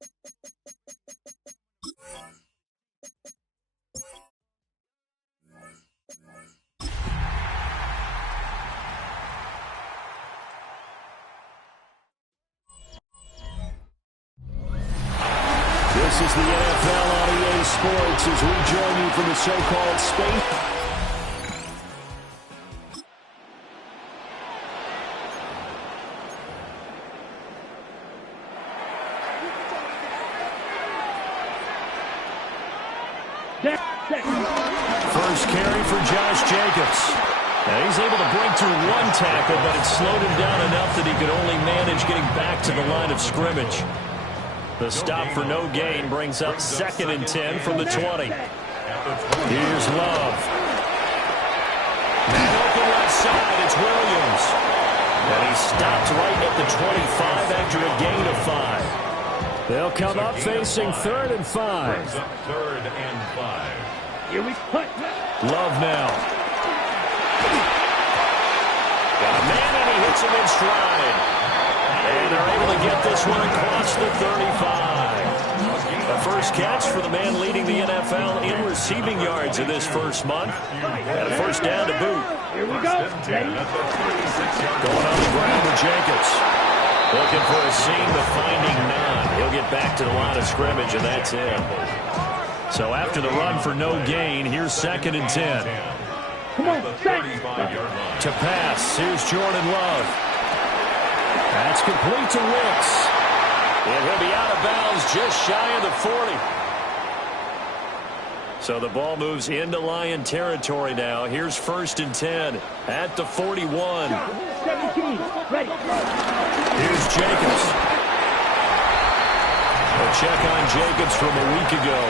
This is the NFL on EA Sports as we join you from the so-called space. First carry for Josh Jacobs. Now he's able to break through one tackle, but it slowed him down enough that he could only manage getting back to the line of scrimmage. The stop for no gain brings up 2nd and 10 from the 20. Here's Love. And open left side, it's Williams. And he stopped right at the 25 after a gain of 5. They'll come up facing 3rd and 5. 3rd and 5. Here we put. Love now. Got a man and he hits him in stride. And they're able to get this one across the 35. The first catch for the man leading the NFL in receiving yards in this first month. And a first down to boot. Here we go. Going on the ground with Jacobs. Looking for a seam, but finding none. He'll get back to the line of scrimmage, and that's it. So after the run for no gain, here's 2nd and 10. Come on, to pass, here's Jordan Love. That's complete to Wicks. And he'll be out of bounds just shy of the 40. So the ball moves into Lion territory now. Here's 1st and 10 at the 41. 17, ready. Here's Jacobs. A check on Jacobs from a week ago.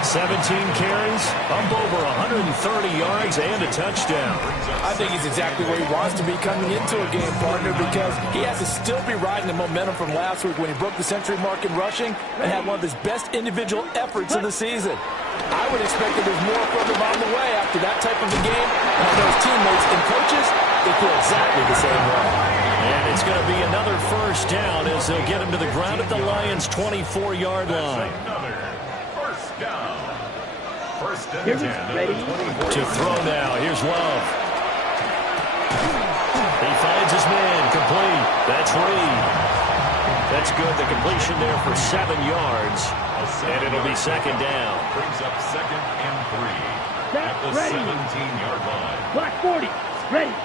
17 carries, up over 130 yards and a touchdown. I think he's exactly where he wants to be coming into a game, partner, because he has to still be riding the momentum from last week when he broke the century mark in rushing and had one of his best individual efforts of the season. I would expect that there's more from him on the way after that type of a game, and I know his teammates and coaches, they feel exactly the same way. And it's going to be another first down as they'll get him to the ground at the Lions' 24-yard line. Another first down. 1st and 10. Ready. To throw now. Here's Love. He finds his man. Complete. That's Reed. That's good. The completion there for 7 yards. And it'll be 2nd down. Brings up 2nd and 3. At the 17-yard line. Black 40, ready.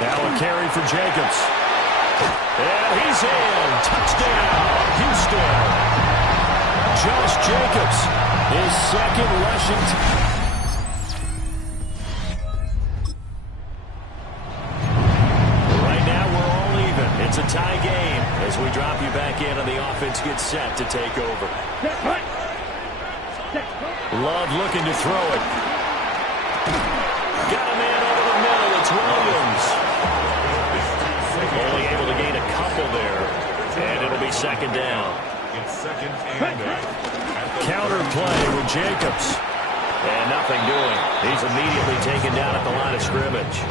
Now a carry for Jacobs. And he's in. Touchdown, Houston. Josh Jacobs, his 2nd rushing. Right now we're all even. It's a tie game as we drop you back in and the offense gets set to take over. Love looking to throw it. Got a man over the middle. It's Williams. Only able to gain a couple there. And it'll be 2nd down. It's 2nd and 8. Counter play with Jacobs. And nothing doing. He's immediately taken down at the line of scrimmage.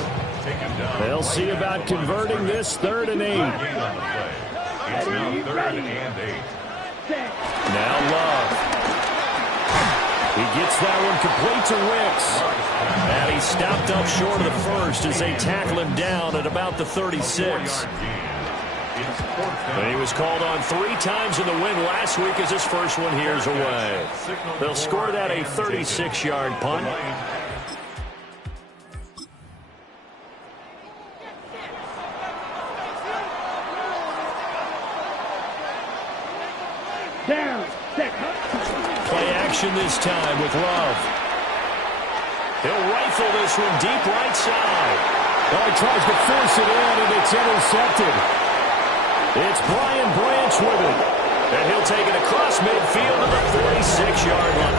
They'll see about converting this 3rd and 8. It's now 3rd and 8. Now Love. He gets that one complete to Wicks. And he stopped up short of the first as they tackle him down at about the 36. But he was called on 3 times in the win last week as his first one here's away. They'll score that a 36-yard punt. Down, Play action this time with Love. He'll rifle this one deep right side. Oh, he tries to force it in, and it's intercepted. It's Brian Branch with it. And he'll take it across midfield to the 46-yard line.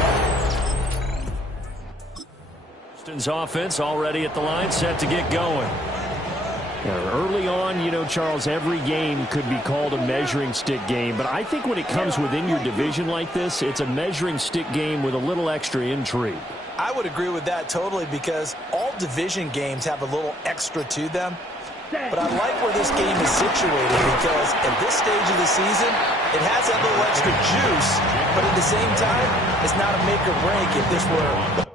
Houston's offense already at the line, set to get going. Early on, you know, Charles, every game could be called a measuring stick game. But I think when it comes within your division like this, it's a measuring stick game with a little extra intrigue. I would agree with that totally because all division games have a little extra to them. But I like where this game is situated because at this stage of the season, It has that little extra juice, but at the same time, it's not a make or break if this were...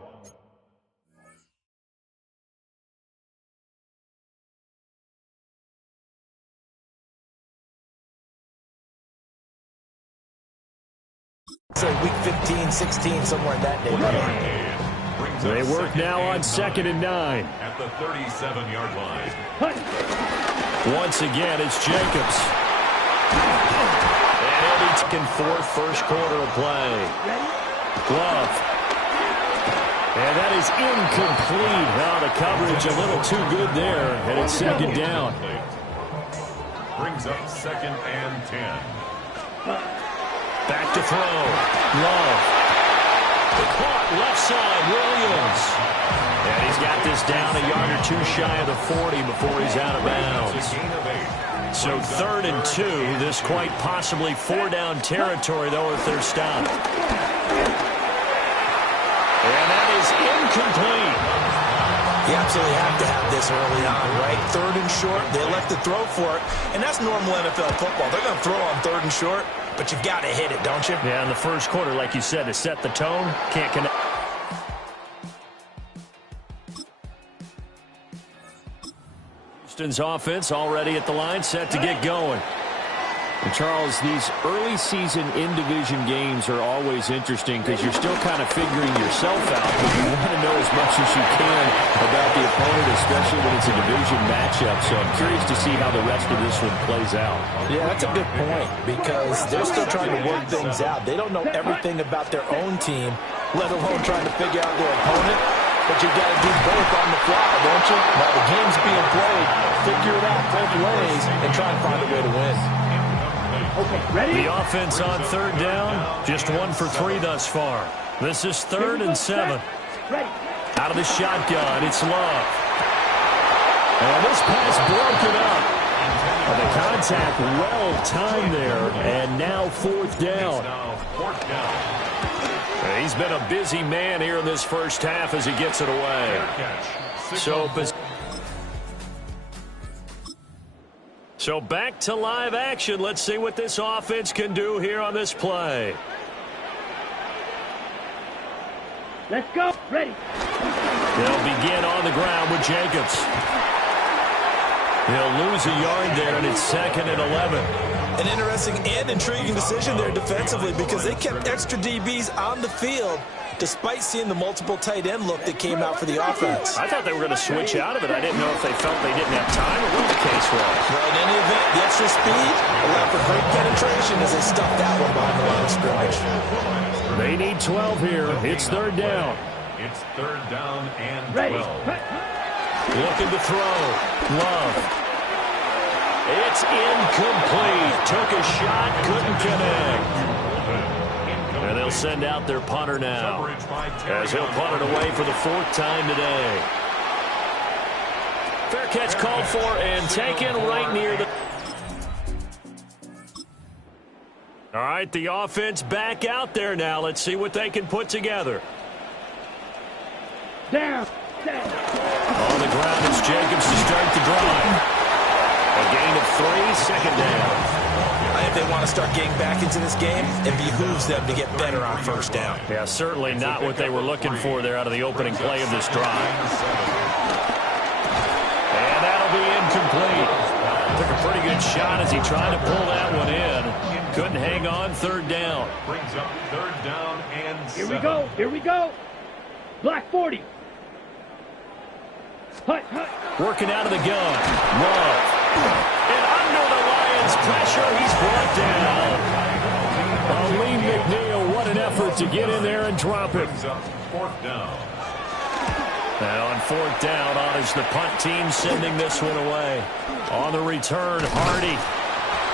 say week 15, 16, somewhere in that neighborhood. They work now on 2nd and 9. At the 37-yard line. Once again, it's Jacobs. And he'll be taking first quarter of play. Glove. And that is incomplete. Now the coverage a little too good there, and it's 2nd down. Brings up 2nd and 10. Back to throw. Love. Caught left side, Williams. And he's got this down a yard or two shy of the 40 before he's out of bounds. So 3rd and 2. This quite possibly 4-down territory, though, if they're stopped. And that is incomplete. You absolutely have to have this early on, right? 3rd and short, they elect to throw for it, and that's normal NFL football. They're going to throw on 3rd and short, but you've got to hit it, don't you? Yeah, in the first quarter, like you said, to set the tone, can't connect. Houston's offense already at the line, set to get going. And Charles, these early season in-division games are always interesting because you're still kind of figuring yourself out, but you want to know as much as you can about the opponent, especially when it's a division matchup. So I'm curious to see how the rest of this one plays out. Yeah, that's a good point because they're still trying to work things out. They don't know everything about their own team, let alone trying to figure out their opponent. But you got to do both on the fly, don't you? While the game's being played, figure it out both ways and try and find a way to win. Okay, ready? The offense on 3rd down, just 1 for 3 thus far. This is 3rd and 7. Ready. Out of the shotgun, it's Love. And this pass broken up. And the contact well timed there, and now 4th down. He's been a busy man here in this first half as he gets it away. So back to live action. Let's see what this offense can do here on this play. Let's go. Ready. They'll begin on the ground with Jacobs. He'll lose a yard there, and it's 2nd and 11. An interesting and intriguing decision there defensively because they kept extra DBs on the field despite seeing the multiple tight end look that came out for the offense. I thought they were going to switch out of it. I didn't know if they felt they didn't have time or what the case was. Well, in any event, the extra speed allowed for great penetration as they stuffed that one behind the line of scrimmage. They need 12 here. It's 3rd down. It's 3rd down and 12. Ready. Looking to throw. Love. It's incomplete. Took a shot, couldn't connect. And they'll send out their punter now as he'll punt it away for the 4th time today. Fair catch called for and taken right near the... All right, the offense back out there now. Let's see what they can put together. Down. On the ground is Jacobs to start the drive. A gain of 3, 2nd down. If they want to start getting back into this game, it behooves them to get better on 1st down. Yeah, certainly not what they were looking for there out of the opening play of this drive. And that'll be incomplete. Took a pretty good shot as he tried to pull that one in. Couldn't hang on. 3rd down. Brings up 3rd down and 7. Here we go. Here we go. Black 40. Hut, hut. Working out of the gun. Love. And under the Lions' pressure, he's brought down. Aleem McNeil, what an effort to get in there and drop it. Brings up 4th down. Now on 4th down, honors the punt team sending this one away. On the return, Hardy.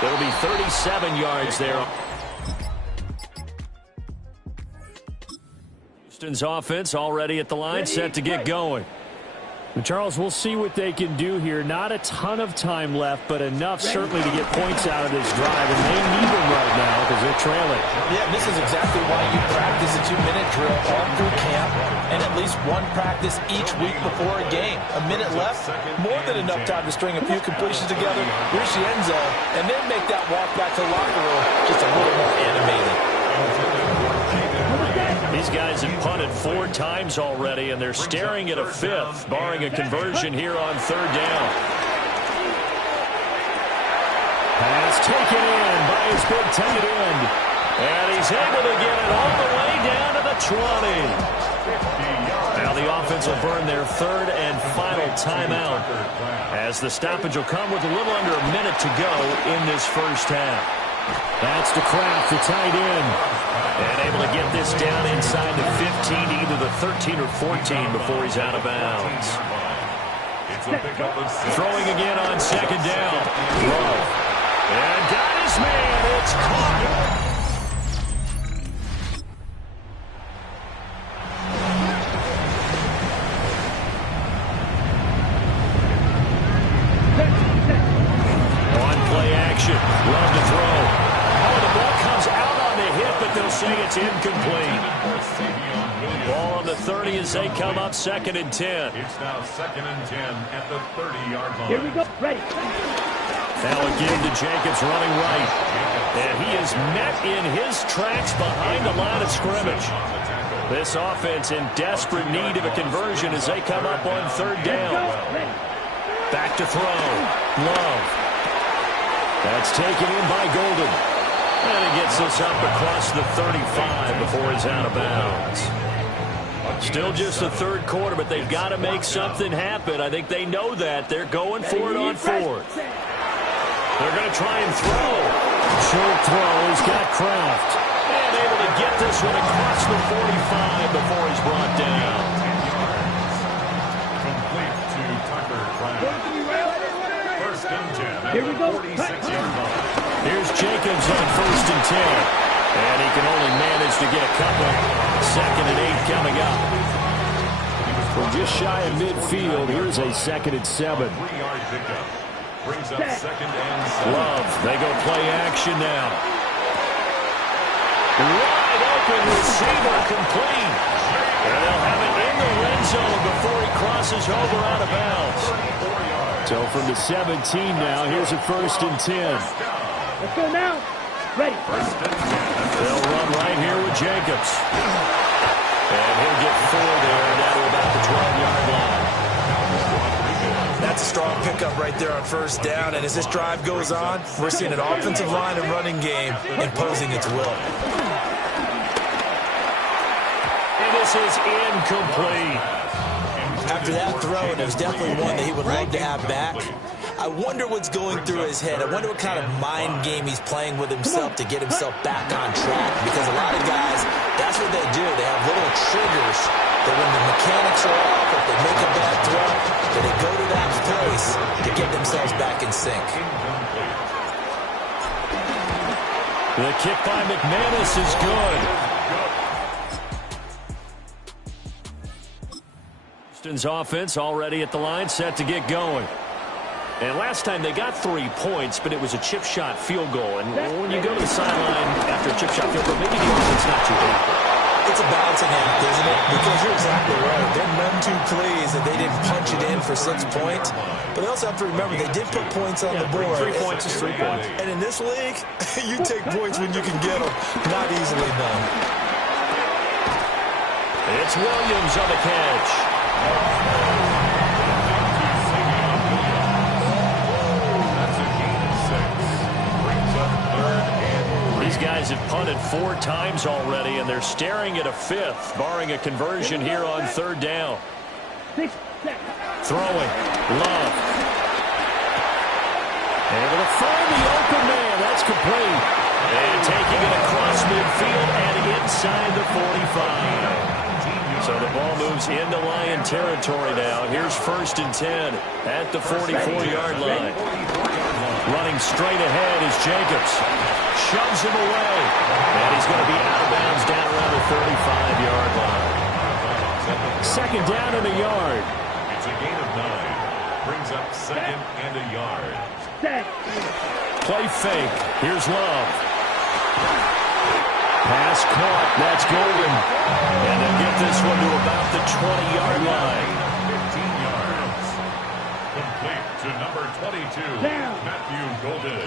It'll be 37 yards there. Houston's offense already at the line, set to get going. Charles, we'll see what they can do here. Not a ton of time left, but enough certainly to get points out of this drive, and they need them right now because they're trailing. Yeah, this is exactly why you practice a 2-minute drill all through camp and at least one practice each week before a game. A minute left, more than enough time to string a few completions together, reach the end zone, and then make that walk back to the locker room just a little more animated. These guys have punted 4 times already, and they're staring at a 5th, barring a conversion here on 3rd down. Pass taken in by his big tight end. And he's able to get it all the way down to the 20. Now the offense will burn their 3rd and final timeout, as the stoppage will come with a little under a minute to go in this first half. That's to Kraft, the tight end. And able to get this down inside the 15, either the 13 or 14 before he's out of bounds. Throwing again on 2nd down. Love. And got his man. It's caught. On play action. Love to throw. Oh, the ball comes out on the hit, but they'll say it's incomplete. Ball on the 30 as they come up 2nd and 10. It's now 2nd and 10 at the 30-yard line. Here we go. Ready. Now again to Jacobs running right. And he is met in his tracks behind the line of scrimmage. This offense in desperate need of a conversion as they come up on 3rd down. Back to throw. Love. That's taken in by Golden. And he gets this up across the 35 before he's out of bounds. Still just the 3rd quarter, but they've got to make something happen. I think they know that. They're going for it on 4th. They're going to try and throw. Short throw. He's got Kraft. And able to get this one across the 45 before he's brought down. Complete to Tucker Kraft. 1st and 10 Here we go. 46-yard line. Here's Jacobs on 1st and 10. And he can only manage to get a couple. 2nd and 8 coming up. From just shy of midfield, here's a 2nd and 7. 3-yard pickup. Brings up 2nd and 7. Love, they go play action now. Wide open receiver complete. And they'll have it in the red zone before he crosses over out of bounds. So from the 17 now, here's a 1st and 10. Let's go now. Ready. They'll run right here with Jacobs. And he'll get 4 there, down to about the 12-yard line. That's a strong pickup right there on 1st down, and as this drive goes on, we're seeing an offensive line and running game imposing its will. And this is incomplete. After that throw, and it was definitely one that he would love to have back, I wonder what's going through his head. I wonder what kind of mind game he's playing with himself to get himself back on track. Because a lot of guys, that's what they do. They have little triggers that when the mechanics are off, if they make a bad throw, that they go to that place to get themselves back in sync. The kick by McManus is good. Houston's offense already at the line, set to get going. And last time they got 3 points, but it was a chip shot field goal. And when you go to the sideline after a chip shot field goal, maybe the offense not too happy. It's a balancing act, isn't it? Because you're exactly right. They're none too pleased that they didn't punch it in for 6 points. But they also have to remember they did put points on the board. 3 points is 3 points. And in this league, you take points when you can get them. Not easily done. It's Williams on the catch. These guys have punted 4 times already, and they're staring at a 5th, barring a conversion here on 3rd down. Throwing. Love. Able to find the open man. That's complete. And taking it across midfield and inside the 45. So the ball moves into Lion territory now. Here's 1st and 10 at the 44-yard line. Running straight ahead is Jacobs. Shoves him away. And he's going to be out of bounds down around the 35-yard line. 2nd down and a yard. It's a gain of 9. Brings up second and a yard. Play fake. Here's Love. Pass caught. That's Golden. And they'll get this one to about the 20-yard line. 15 yards. Complete to number 22, Matthew Golden.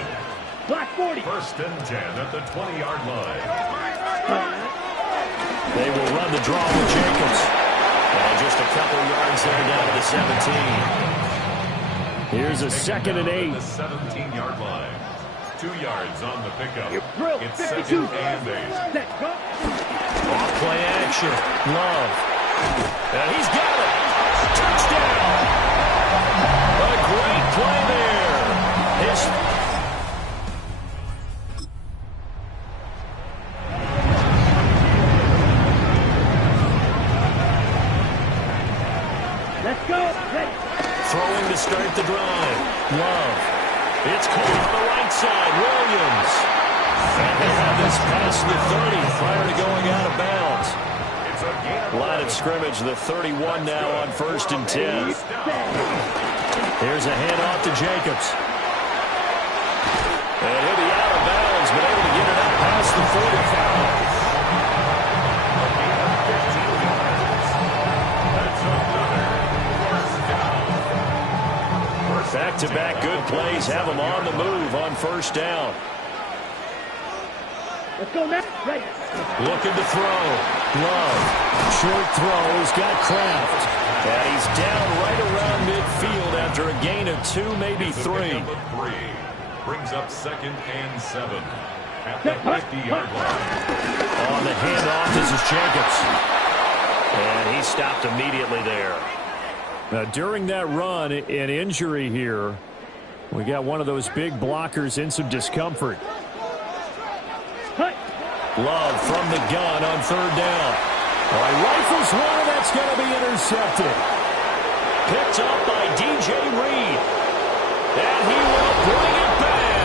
Block 40. First and 10 at the 20-yard line. They will run the draw with Jacobs. And just a couple yards there down to the 17. Here's a second and 8. The 17-yard line. 2 yards on the pickup. It's 52. second and 8. Set, go. Off play action. Love. And he's got it. Touchdown. A great play there. Let's go. Ready. Throwing to start the drive. Love. It's caught on the right side. Williams. And he'll have this past the 30 prior to going out of bounds. It's a gain of Line of scrimmage, the 31 now on first and 10. Here's a handoff to Jacobs. And he'll be out of bounds, but able to get it out past the 45. Back-to-back good plays have them on the move on first down. Let's go now. Ready. Looking to throw. Love. Short throw. He's got Kraft. And he's down right around midfield after a gain of 2, maybe 3. Brings up second and 7 at the 50-yard line. On the handoff, this is Jacobs. And he stopped immediately there. Now, during that run, an injury here. We got one of those big blockers in some discomfort. Love from the gun on third down. Rifles one, that's going to be intercepted. Picked up by DJ Reed. And he will bring it back.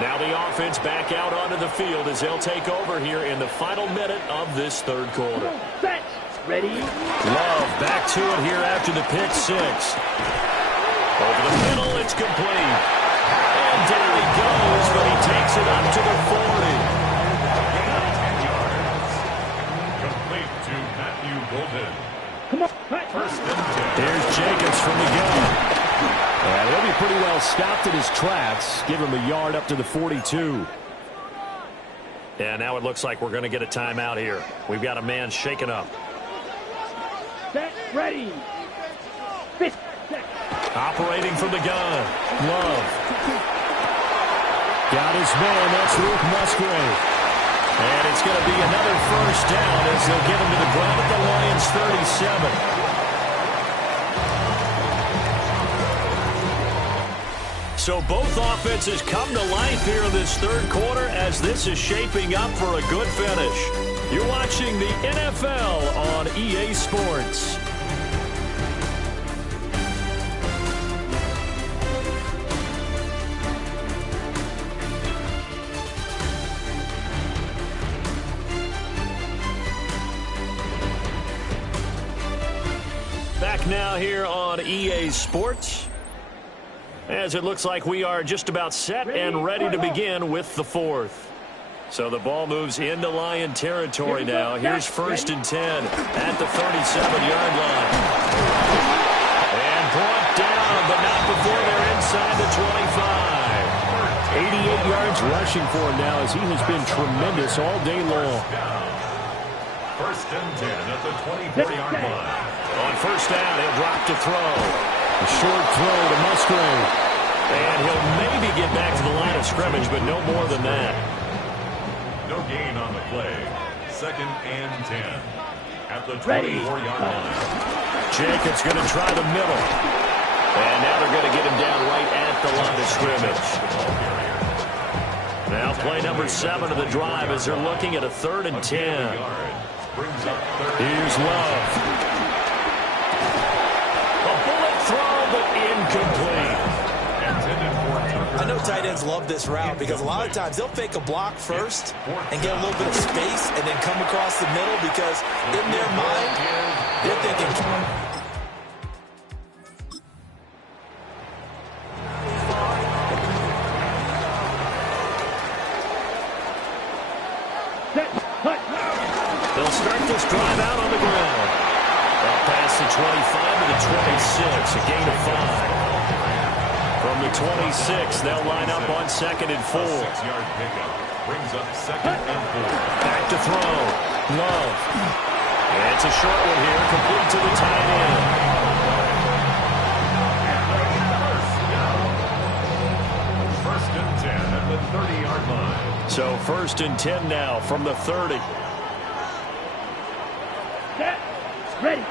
Now the offense back out onto the field as they'll take over here in the final minute of this third quarter. Set. Ready. Love back to it here after the pick 6. Over the middle, it's complete. And down he goes, but he takes it up to the 40. 10 yards. Complete to Matthew Golden. Come on. First and 10. Here's Jacobs from the gun. And he'll be pretty well stopped in his tracks. Give him a yard up to the 42. And now it looks like we're going to get a timeout here. We've got a man shaken up. Set. Ready. 50 seconds. Operating from the gun. Love. Got his man. That's Luke Musgrave. And it's going to be another first down as they'll get him to the ground at the Lions 37. So both offenses come to life here in this third quarter as this is shaping up for a good finish. You're watching the NFL on EA Sports. Back now here on EA Sports, as it looks like we are just about set and ready to begin with the fourth. So the ball moves into Lion territory now. Here's first and 10 at the 37-yard line. And brought down, but not before they're inside the 25. 88 yards rushing for him now as he has been tremendous all day long. First and 10 at the 24-yard line. On first down, he'll drop to throw. A short throw to Musgrave. And he'll maybe get back to the line of scrimmage, but no more than that. No gain on the play. Second and 10 at the 24-yard line. Jacobs going to try the middle. And now they're going to get him down right at the line of scrimmage. Now play number 7 of the drive as they're looking at a 3rd and 10. Here's Love. A bullet throw, but incomplete. Intended for Tucker. I know tight ends love this route because a lot of times they'll fake a block first and get a little bit of space and then come across the middle because in their mind, they're thinking... They'll start this drive out on the ground. Up past the 25 to the 26, a gain of 5. From the 26, they'll line up on 2nd and 4. 6-yard pickup brings up 2nd and 4. Back to throw. Love. And it's a short one here, complete to the tight end. First and 10 at the 30-yard line. So 1st and 10 now from the 30. Set. Ready.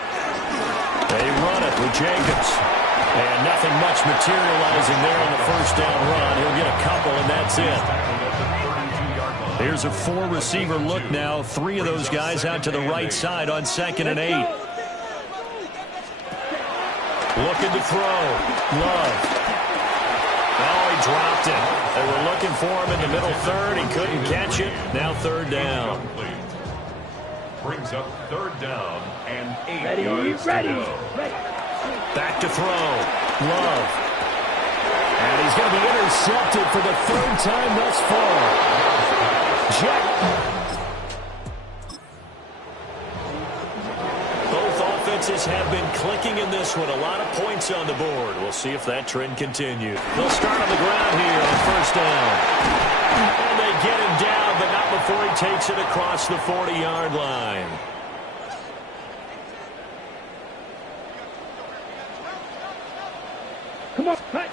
They run it with Jacobs. And nothing much materializing there on the first down run. He'll get a couple, and that's it. Here's a 4-receiver look now. 3 of those guys out to the right side on 2nd and 8. Looking to throw. Love. Oh, he dropped it. They were looking for him in the middle third. He couldn't catch it. Now 3rd down. Brings up 3rd down and 8 Ready. yards Ready. to go. Ready. Back to throw. Love. And he's going to be intercepted for the 3rd time thus far. Jet. Both offenses have been clicking in this one. A lot of points on the board. We'll see if that trend continues. They'll start on the ground here on 1st down. And they get him down, but not before he takes it across the 40-yard line. Come on. Cut.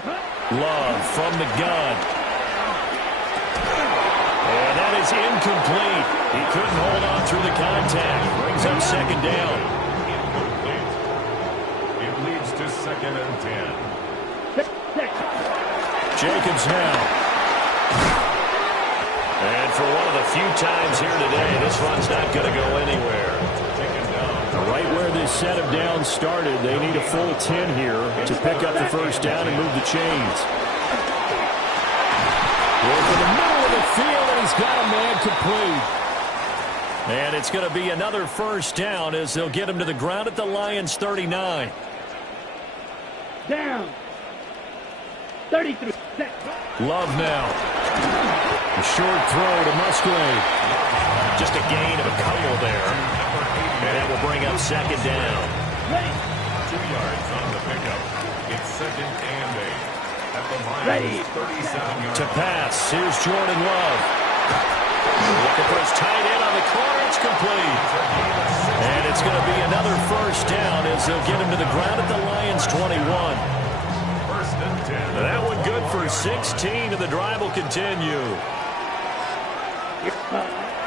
Love from the gun. And that is incomplete. He couldn't hold on through the contact. Brings up 2nd down. Incomplete. It leads to 2nd and 10. Set. Jacobs now. And for one of the few times here today, this run's not going to go anywhere. Right where this set of downs started, they need a full 10 here to pick up the 1st down and move the chains. Goes in the middle of the field, and he's got a man complete. And it's going to be another 1st down as they'll get him to the ground at the Lions' 39. Down. 33. Set. Love now. A short throw to Musgrave. Just a gain of a couple there. And that will bring up 2nd down. Ready. 2 yards on the pickup. It's 2nd and 8. At the Ready. Lions' 37-yard To pass, here's Jordan Love. Looking for his tight end on the corner. It's complete. And it's going to be another 1st down as they'll get him to the ground at the Lions' 21. 1st and 10. That one good for 16, and the drive will continue.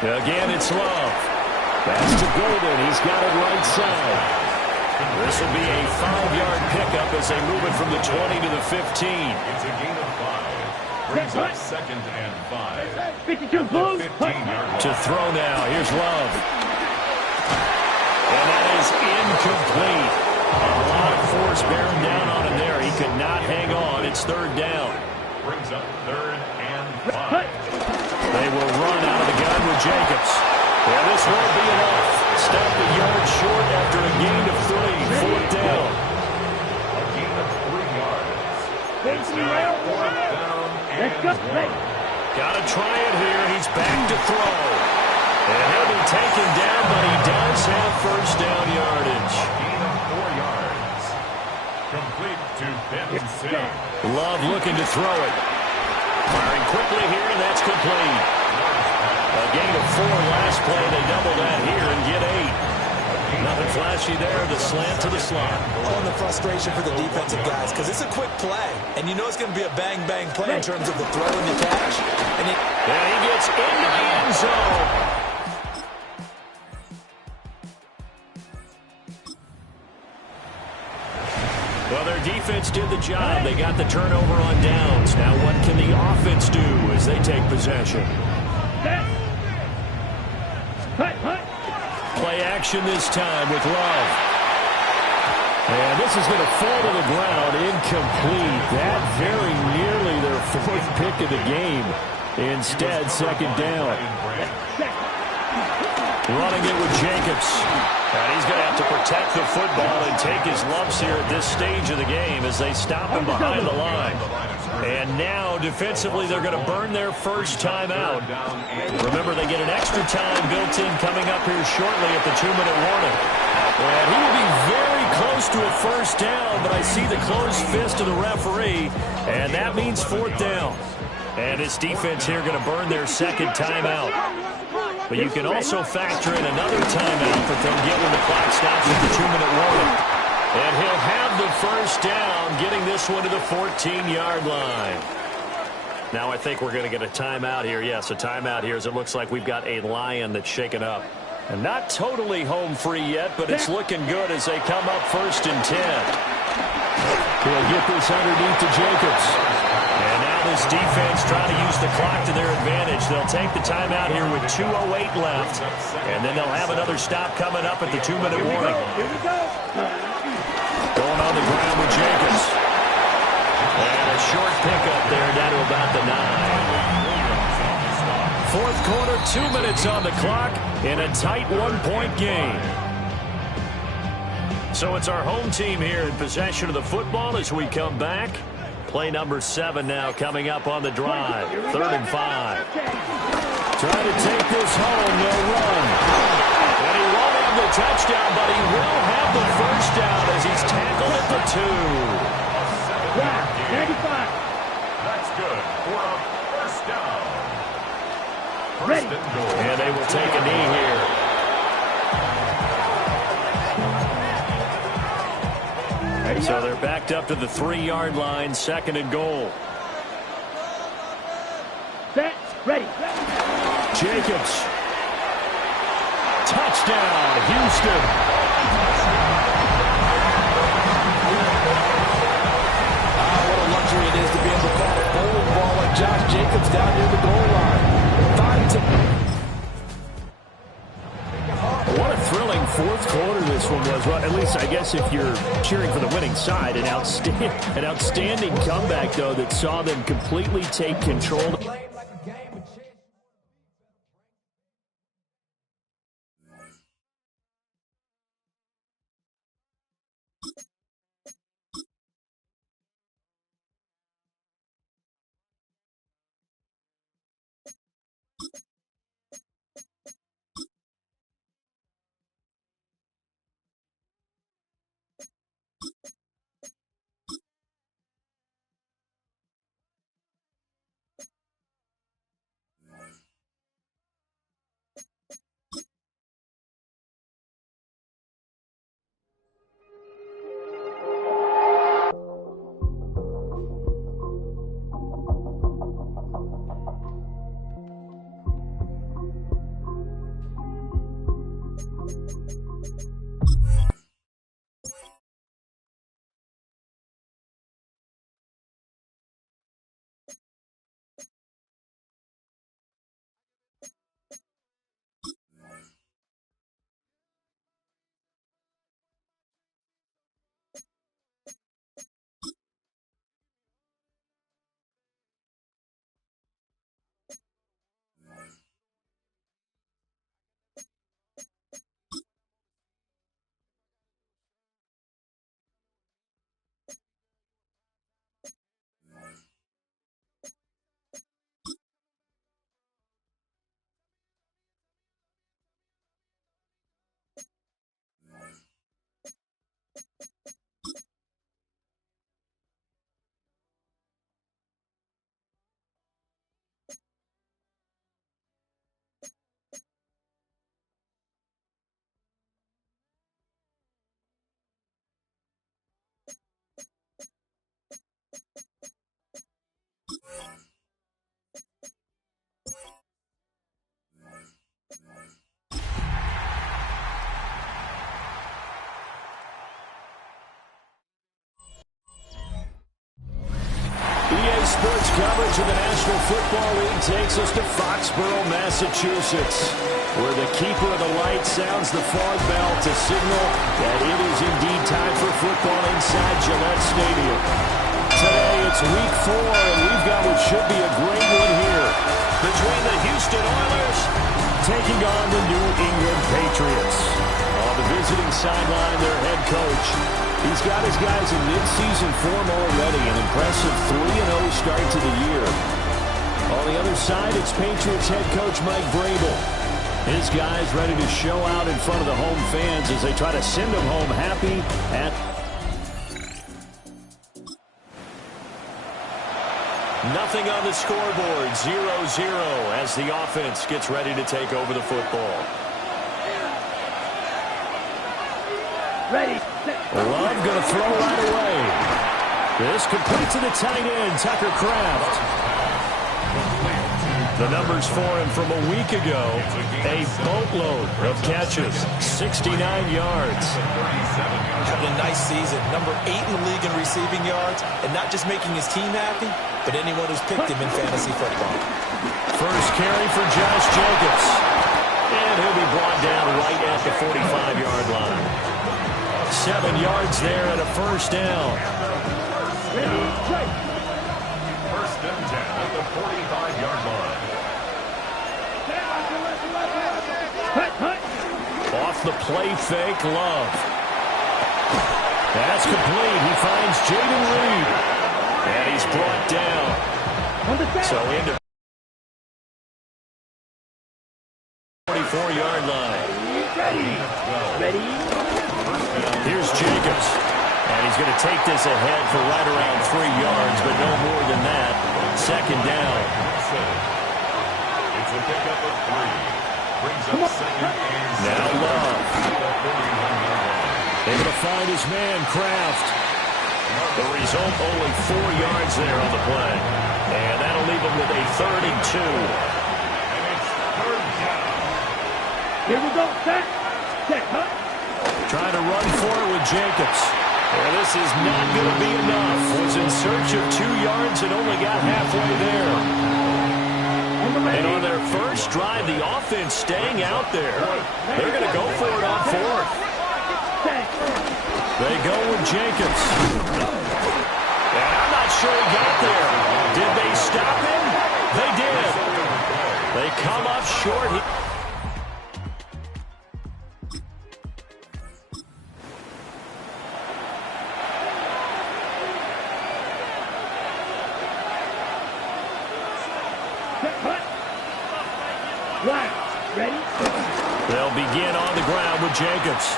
Again, it's Love. That's to Golden. He's got it right side. This will be a 5-yard pickup as they move it from the 20 to the 15. It's a gain of 5. Brings up 2nd and 5. 52 Bulls. 15-yard line. To throw now. Here's Love. And that is incomplete. A lot of force bearing down on him there. He could not hang on. It's 3rd down. Brings up 3rd and 5. They will run out of the gun with Jacobs. Yeah, this won't be enough. Stop the yard short after a gain of 3. 4th down. A gain of 3 yards. It's now 4th down Let's go. and 1. Ready. Got to try it here. He's back to throw. And he'll be taken down, but he does have 1st down yardage. Gain of 4 yards. Complete to Benson. Love looking to throw it. Firing quickly here, and that's complete. A gain of 4 last play. They double that here and get 8. Nothing flashy there. The slant to the slot. On the frustration for the defensive guys because it's a quick play. And you know it's going to be a bang-bang play in terms of the throw and the catch. And he gets into the end zone. Well, their defense did the job. They got the turnover on downs. Now what can the offense do as they take possession? Play action this time with Love. And this is going to fall to the ground, incomplete. That very nearly their fourth pick of the game. Instead, second down. Running it with Jacobs. And he's going to have to protect the football and take his lumps here at this stage of the game as they stop him behind the line. And now, defensively, they're going to burn their first time out. Remember, they get an extra time built in coming up here shortly at the 2-minute warning. And he will be very close to a first down, but I see the closed fist of the referee, and that means fourth down. And this defense here going to burn their second timeout. But you can also factor in another timeout that they'll get when the clock stops at the 2-minute warning. And he'll have the first down, getting this one to the 14-yard line. Now I think we're going to get a timeout here. Yes, a timeout here as it looks like we've got a Lion that's shaken up. And not totally home free yet, but it's looking good as they come up 1st and 10. He'll get this underneath to Jacobs. And now this defense trying to use the clock to their advantage. They'll take the timeout here with 2:08 left. And then they'll have another stop coming up at the 2-minute warning. Going on the ground with Jacobs. And a short pickup there down to about the 9. Fourth quarter, 2 minutes on the clock in a tight 1-point game. So it's our home team here in possession of the football as we come back. Play number 7 now coming up on the drive. 3rd and 5. Trying to take this home, they'll run. And he won't have the touchdown, but he will have the first down as he's tackled at the 2. Wow, 95. That's good for a first down. Ready. And they will take a knee here. So they're backed up to the 3-yard line, 2nd and goal. Set, ready. Jacobs. Touchdown, Houston. What a luxury it is to be able to call a bowling ball like Josh Jacobs down near the goal line. What a thrilling fourth quarter this one was. Well, at least I guess if you're cheering for the winning side, an outstanding comeback, though, that saw them completely take control. Sports coverage of the National Football League takes us to Foxborough, Massachusetts. where the keeper of the light sounds the fog bell to signal that it is indeed time for football inside Gillette Stadium. Today it's week 4, and we've got what should be a great one here between the Houston Oilers taking on the New England Patriots. On the visiting sideline, their head coach, he's got his guys in mid-season form already, an impressive 3-0 start to the year. On the other side, it's Patriots head coach Mike Vrabel. His guys ready to show out in front of the home fans as they try to send them home happy at... Nothing on the scoreboard, 0-0 as the offense gets ready to take over the football. Ready. Love going to throw right away. This complete to the tight end, Tucker Kraft. The numbers for him from a week ago, a boatload of catches, 69 yards. Having a nice season, number 8 in the league in receiving yards, and not just making his team happy, but anyone who's picked him in fantasy football. First carry for Josh Jacobs. And he'll be brought down right at the 45-yard line. 7 yards there and a first down. First and 10 at the 45-yard line. Off the play fake, Love. That's complete. He finds Jaden Reed. And he's brought down. So into 44-yard line. Ready. Here's Jacobs. And he's going to take this ahead for right around 3 yards, but no more than that. Second down. It's a pickup of 3. Brings up second and Now Love. Able to find his man, Kraft. The result, only 4 yards there on the play. And that'll leave him with a 3rd and 2. And it's third down. Here we go. Set. Set. Hut. Trying to run for it with Jacobs. And this is not going to be enough. Was in search of 2 yards and only got halfway there. And on their first drive, the offense staying out there. They're going to go for it on 4th. They go with Jacobs. And I'm not sure he got there. Did they stop him? They did. They come up short. Ready. They'll begin on the ground with Jacobs.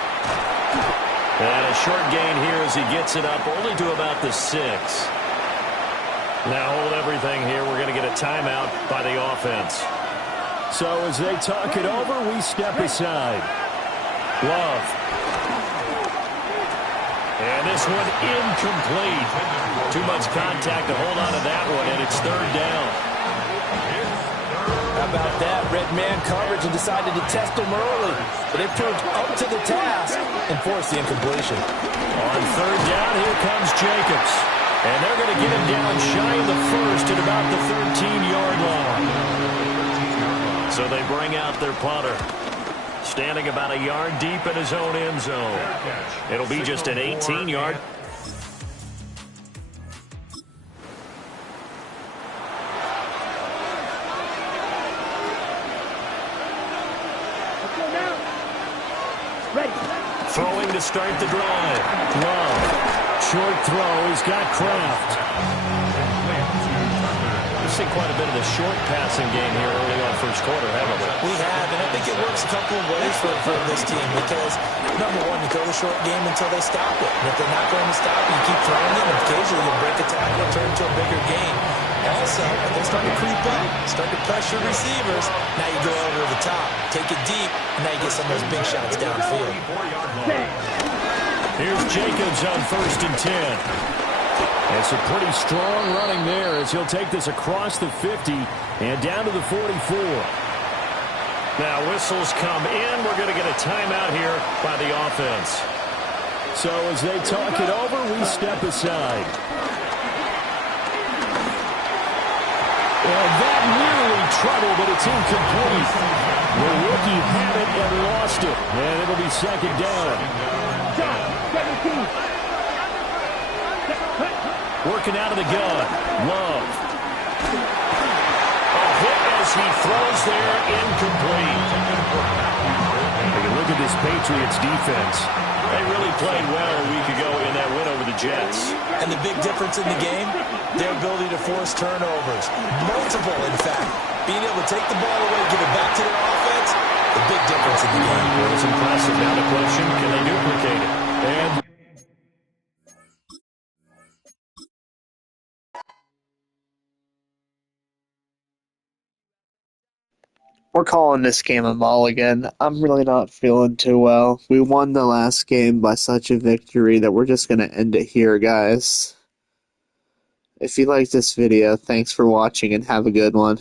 And a short gain here as he gets it up only to about the 6. Now hold everything here. We're going to get a timeout by the offense. So as they talk it over, we step aside. Love. And this one incomplete. Too much contact to hold on to that one, and it's 3rd down. How about that? Red man coverage and decided to test him early. But they proved up to the task and forced the incompletion. On 3rd down, here comes Jacobs. And they're going to get him down shy of the 1st at about the 13-yard line. So they bring out their punter. Standing about a yard deep in his own end zone. It'll be just an 18-yard. Throwing to start the drive. Love. Short throw. He's got Kraft. We've seen quite a bit of the short passing game here early on first quarter, haven't we? We have, and I think it works a couple of ways for this team because, number one, you go the short game until they stop it. And if they're not going to stop it, you keep throwing it, and occasionally you break a tackle and turn it into a bigger game. Also, if they start to creep up, start to pressure receivers, now you go over the top, take it deep, and now you get some of those big shots downfield. Here's Jacobs on 1st and 10. It's a pretty strong running there as he'll take this across the 50 and down to the 44. Now whistles come in. We're going to get a timeout here by the offense. So as they talk it over, we step aside. And that nearly trouble, but it's incomplete. The rookie had it and lost it. And it'll be second down. Working out of the gun. Love. A hit as he throws there, incomplete. Take a look at this Patriots defense. They really played well a week ago in that win over the Jets. And the big difference in the game, their ability to force turnovers. Multiple, in fact. Being able to take the ball away, give it back to their offense, the big difference in the game. Well, it's impressive. Now the question, can they duplicate it? And we're calling this game a mulligan. I'm really not feeling too well. We won the last game by such a victory that we're just going to end it here, guys. If you liked this video, thanks for watching and have a good one.